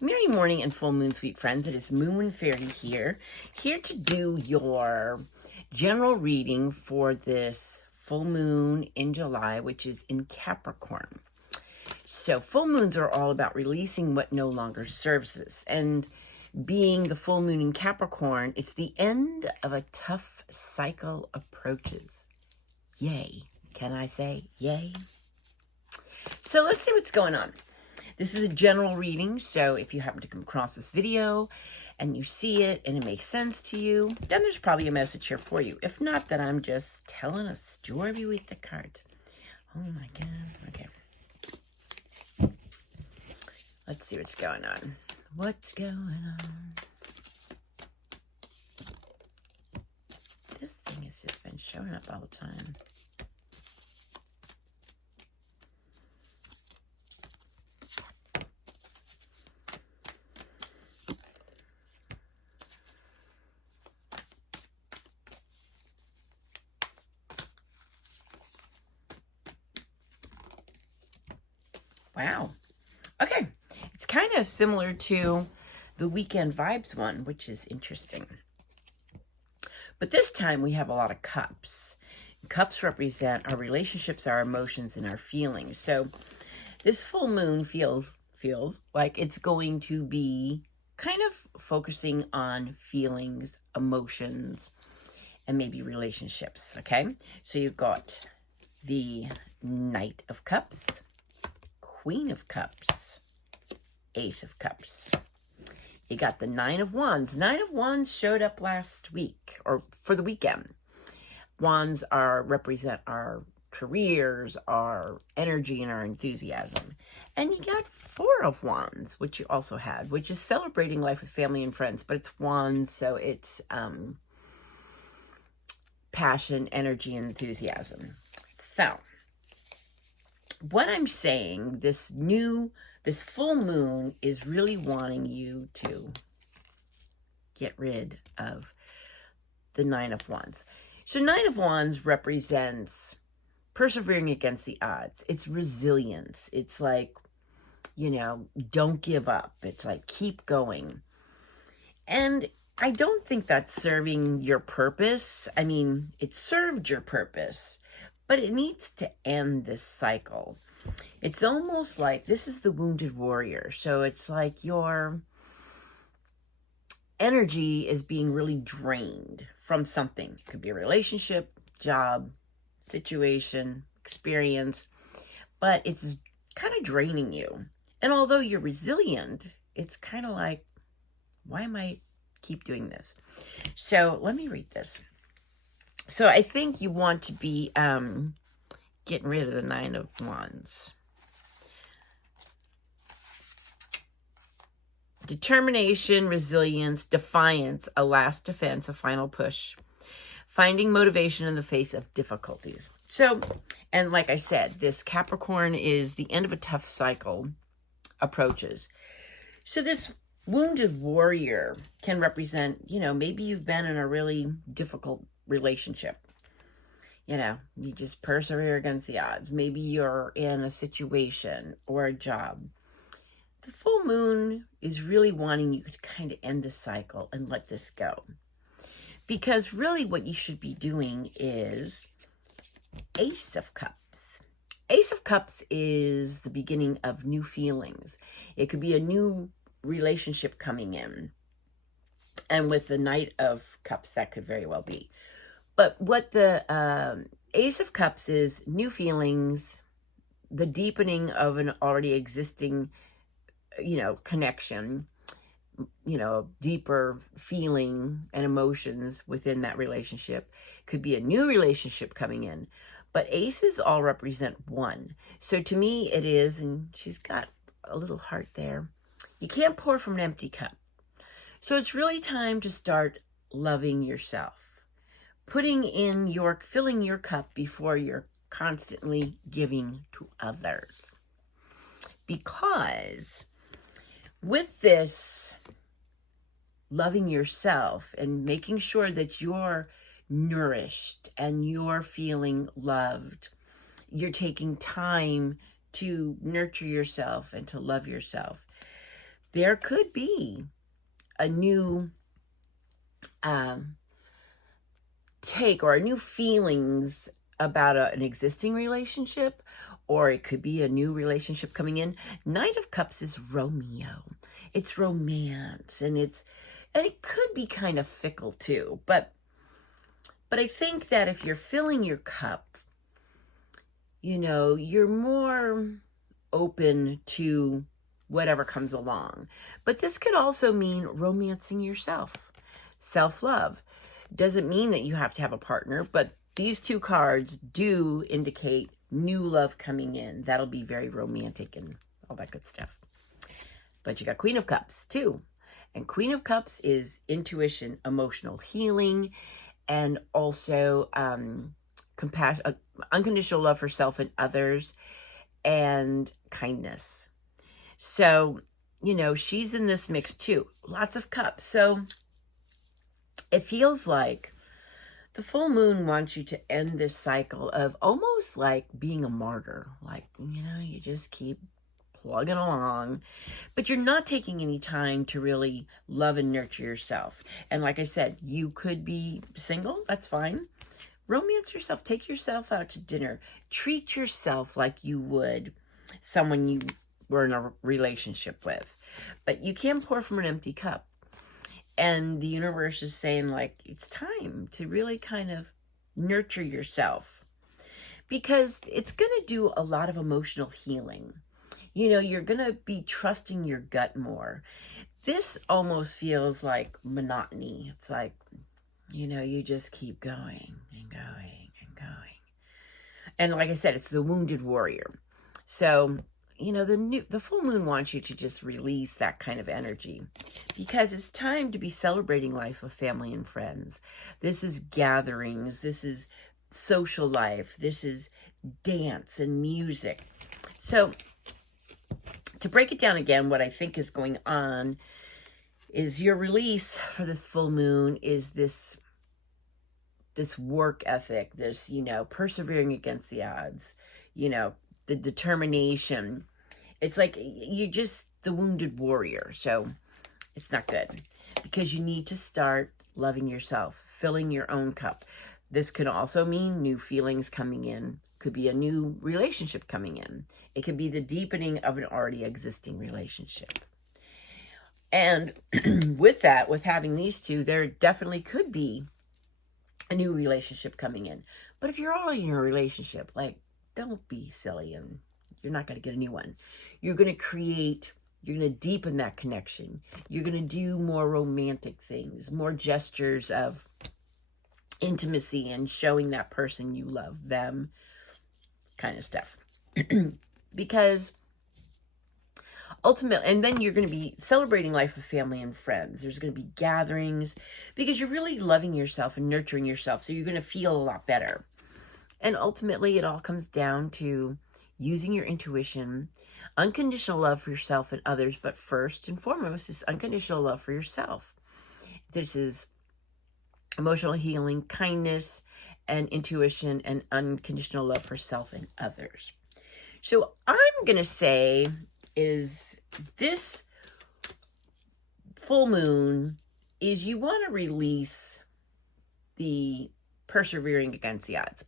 Merry morning and full moon, sweet friends. It is Moonwind Fairy here to do your general reading for this full moon in July, which is in Capricorn. So full moons are all about releasing what no longer serves us. And being the full moon in Capricorn, it's the end of a tough cycle approaches. Yay. Can I say yay? So let's see what's going on. This is a general reading, so if you happen to come across this video and you see it and it makes sense to you, then there's probably a message here for you. If not, then I'm just telling a story with the cards. Oh my God. Okay. Let's see what's going on. What's going on? This thing has just been showing up all the time. Wow. Okay. It's kind of similar to the Weekend Vibes one, which is interesting. But this time we have a lot of cups. Cups represent our relationships, our emotions, and our feelings. So this full moon feels like it's going to be kind of focusing on feelings, emotions, and maybe relationships, okay? So you've got the Knight of Cups, Queen of Cups, Ace of Cups. You got the Nine of Wands. Nine of Wands showed up last week, or for the weekend. Wands represent our careers, our energy, and our enthusiasm. And you got Four of Wands, which you also had, which is celebrating life with family and friends, but it's wands, so it's passion, energy, and enthusiasm. So what I'm saying, this full moon is really wanting you to get rid of the Nine of Wands. So Nine of Wands represents persevering against the odds. It's resilience. It's like, don't give up. It's like, keep going. And I don't think that's serving your purpose. I mean, it served your purpose, but it needs to end this cycle. It's almost like this is the wounded warrior. So it's like your energy is being really drained from something. It could be a relationship, job, situation, experience, but it's kind of draining you. And although you're resilient, it's kind of like, why am I keep doing this? So let me read this. So I think you want to be getting rid of the Nine of Wands. Determination, resilience, defiance, a last defense, a final push. Finding motivation in the face of difficulties. So, and like I said, this Capricorn is the end of a tough cycle approaches. So this wounded warrior can represent, maybe you've been in a really difficult relationship. You just persevere against the odds. Maybe you're in a situation or a job. The full moon is really wanting you to kind of end the cycle and let this go. Because really what you should be doing is Ace of Cups. Ace of Cups is the beginning of new feelings. It could be a new relationship coming in. And with the Knight of Cups, that could very well be. But what the Ace of Cups is, new feelings, the deepening of an already existing, connection, deeper feeling and emotions within that relationship. Could be a new relationship coming in. But aces all represent one. So to me it is, and she's got a little heart there, you can't pour from an empty cup. So it's really time to start loving yourself. Filling your cup before you're constantly giving to others. Because with this loving yourself and making sure that you're nourished and you're feeling loved, you're taking time to nurture yourself and to love yourself. there could be a new take or a new feelings about an existing relationship, or it could be a new relationship coming in. Knight of Cups is Romeo. It's romance, and it could be kind of fickle too. But I think that if you're filling your cup, you're more open to whatever comes along. But this could also mean romancing yourself. Self-love. Doesn't mean that you have to have a partner, but these two cards do indicate new love coming in. That'll be very romantic and all that good stuff. But you got Queen of Cups too. And Queen of Cups is intuition, emotional healing, and also compassion, unconditional love for self and others, and kindness. So, she's in this mix too. Lots of cups. So it feels like the full moon wants you to end this cycle of almost like being a martyr. Like, you just keep plugging along, but you're not taking any time to really love and nurture yourself. And like I said, you could be single. That's fine. Romance yourself. Take yourself out to dinner. Treat yourself like you would someone you were in a relationship with. But you can't pour from an empty cup. And the universe is saying, like, it's time to really kind of nurture yourself, because it's going to do a lot of emotional healing. You're going to be trusting your gut more. This almost feels like monotony. It's like, you just keep going and going and going. And like I said, it's the wounded warrior. So, the full moon wants you to just release that kind of energy, because it's time to be celebrating life with family and friends. This is gatherings. This is social life. This is dance and music. So to break it down again, what I think is going on is your release for this full moon is this work ethic, this, persevering against the odds, the determination. It's like you're just the wounded warrior. So it's not good, because you need to start loving yourself, filling your own cup. This could also mean new feelings coming in. Could be a new relationship coming in. It could be the deepening of an already existing relationship. And with that, with having these two, there definitely could be a new relationship coming in. But if you're already in a relationship, don't be silly, and you're not going to get a new one. You're going to deepen that connection. You're going to do more romantic things, more gestures of intimacy and showing that person you love them, kind of stuff. Because ultimately, and then you're going to be celebrating life with family and friends. There's going to be gatherings, because you're really loving yourself and nurturing yourself. So you're going to feel a lot better. And ultimately, it all comes down to using your intuition, unconditional love for yourself and others, but first and foremost is unconditional love for yourself. This is emotional healing, kindness, and intuition, and unconditional love for self and others. So I'm going to say is this full moon is you want to release the persevering against the odds.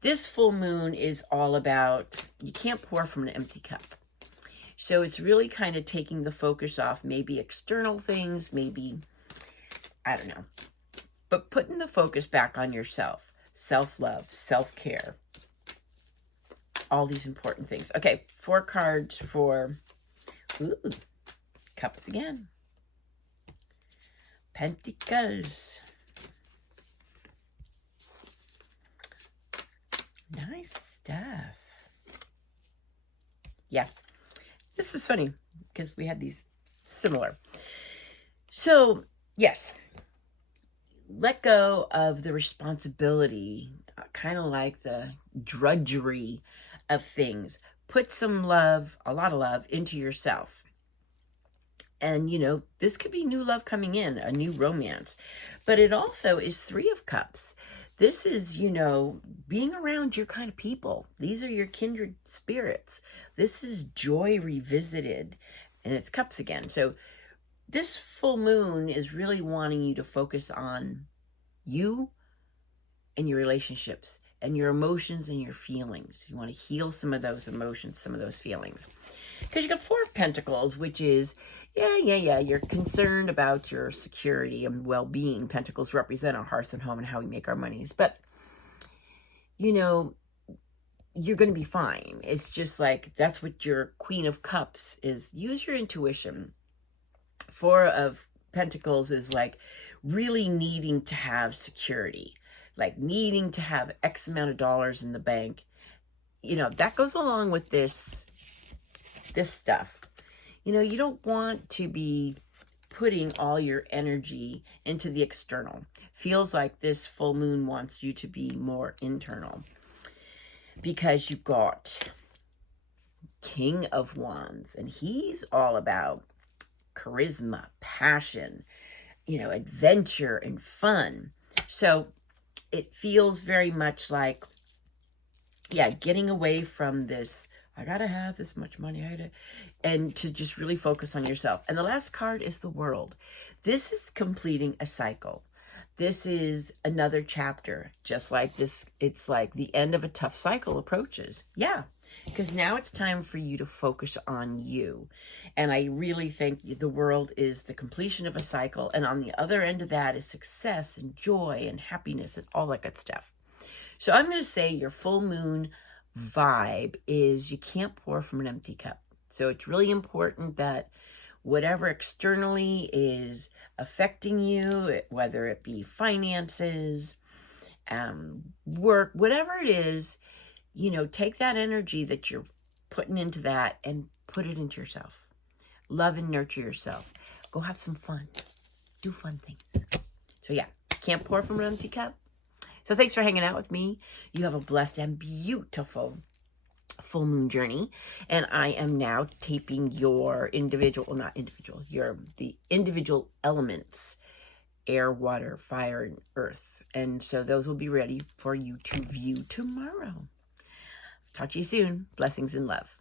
This full moon is all about, you can't pour from an empty cup. So it's really kind of taking the focus off maybe external things, maybe, I don't know, but putting the focus back on yourself, self-love, self-care, all these important things. Okay, 4 cards for cups again. Pentacles. Nice stuff. Yeah, this is funny because we had these similar. So, yes, let go of the responsibility, kind of like the drudgery of things. Put some love, a lot of love, into yourself. And, this could be new love coming in, a new romance. But it also is 3 of Cups. This is, being around your kind of people. These are your kindred spirits. This is joy revisited. and it's cups again. So this full moon is really wanting you to focus on you and your relationships and your emotions and your feelings. You want to heal some of those emotions, some of those feelings. Because you got Four of Pentacles, which is, you're concerned about your security and well-being. Pentacles represent our hearth and home and how we make our monies. But, you know, you're going to be fine. It's just like, that's what your Queen of Cups is. Use your intuition. Four of Pentacles is like really needing to have security, like needing to have X amount of dollars in the bank. You know, that goes along with this stuff. You know, you don't want to be putting all your energy into the external. Feels like this full moon wants you to be more internal, because you've got King of Wands, and he's all about charisma, passion, you know, adventure and fun. So it feels very much like, getting away from this, I gotta have this much money, and to just really focus on yourself. And the last card is the World. This is completing a cycle. This is another chapter. Just like this, it's like the end of a tough cycle approaches. Yeah, because now it's time for you to focus on you. And I really think the World is the completion of a cycle. And on the other end of that is success and joy and happiness and all that good stuff. So I'm going to say your full moon vibe is you can't pour from an empty cup. So it's really important that whatever externally is affecting you, whether it be finances, work, whatever it is, you know, take that energy that you're putting into that and put it into yourself. Love and nurture yourself. Go have some fun. Do fun things. So can't pour from an empty cup. So thanks for hanging out with me. You have a blessed and beautiful full moon journey. And I am now taping your the individual elements, air, water, fire, and earth. And so those will be ready for you to view tomorrow. Talk to you soon. Blessings and love.